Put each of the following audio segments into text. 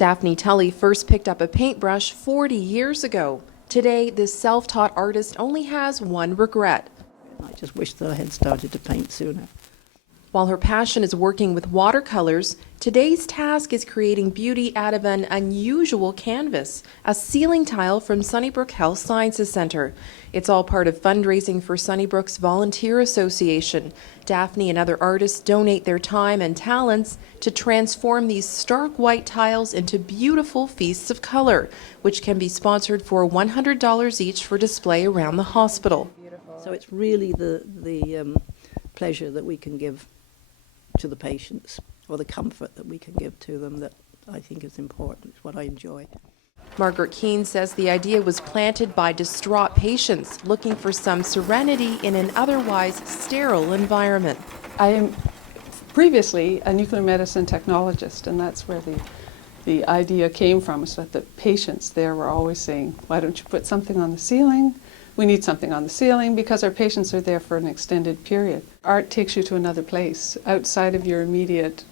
Daphne Tully first picked up a paintbrush 40 years ago. Today, this self-taught artist only has one regret. I just wish that I had started to paint sooner. While her passion is working with watercolors, today's task is creating beauty out of an unusual canvas, a ceiling tile from Sunnybrook Health Sciences Center. It's all part of fundraising for Sunnybrook's Volunteer Association. Daphne and other artists donate their time and talents to transform these stark white tiles into beautiful feasts of color, which can be sponsored for $100 each for display around the hospital. So it's really the pleasure that we can give to the patients, or the comfort that we can give to them, that I think is important. It's what I enjoy. Margaret Keane says the idea was planted by distraught patients looking for some serenity in an otherwise sterile environment. I am previously a nuclear medicine technologist, and that's where the idea came from, is that the patients there were always saying, why don't you put something on the ceiling? We need something on the ceiling, because our patients are there for an extended period. Art takes you to another place outside of your immediate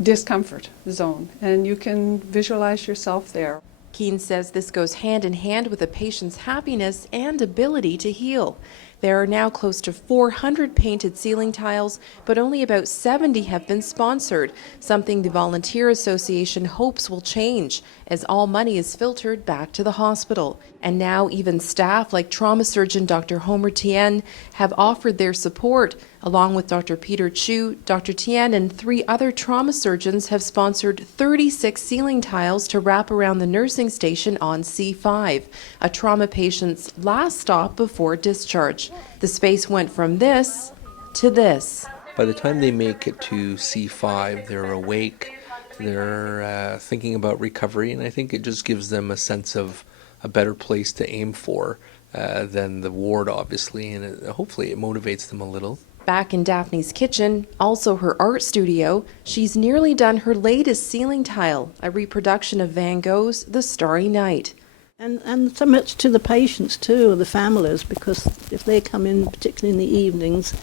discomfort zone, and you can visualize yourself there. Keane says this goes hand in hand with a patient's happiness and ability to heal. There are now close to 400 painted ceiling tiles, but only about 70 have been sponsored, something the Volunteer Association hopes will change as all money is filtered back to the hospital. And now even staff like trauma surgeon Dr. Homer Tien have offered their support. Along with Dr. Peter Chu, Dr. Tien and 3 other trauma surgeons have sponsored 36 ceiling tiles to wrap around the nursing station on C5, a trauma patient's last stop before discharge. The space went from this to this. By the time they make it to C5, they're awake, they're thinking about recovery, and I think it just gives them a sense of a better place to aim for than the ward, obviously, and hopefully it motivates them a little. Back in Daphne's kitchen, also her art studio, she's nearly done her latest ceiling tile, a reproduction of Van Gogh's The Starry Night. And so much to the patients too, the families, because if they come in, particularly in the evenings,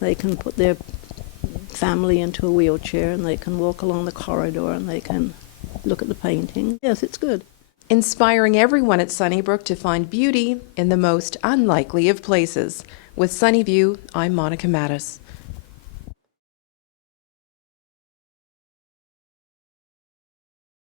they can put their family into a wheelchair and they can walk along the corridor and they can look at the painting. Yes, it's good. Inspiring everyone at Sunnybrook to find beauty in the most unlikely of places. With Sunnyview, I'm Monica Mattis.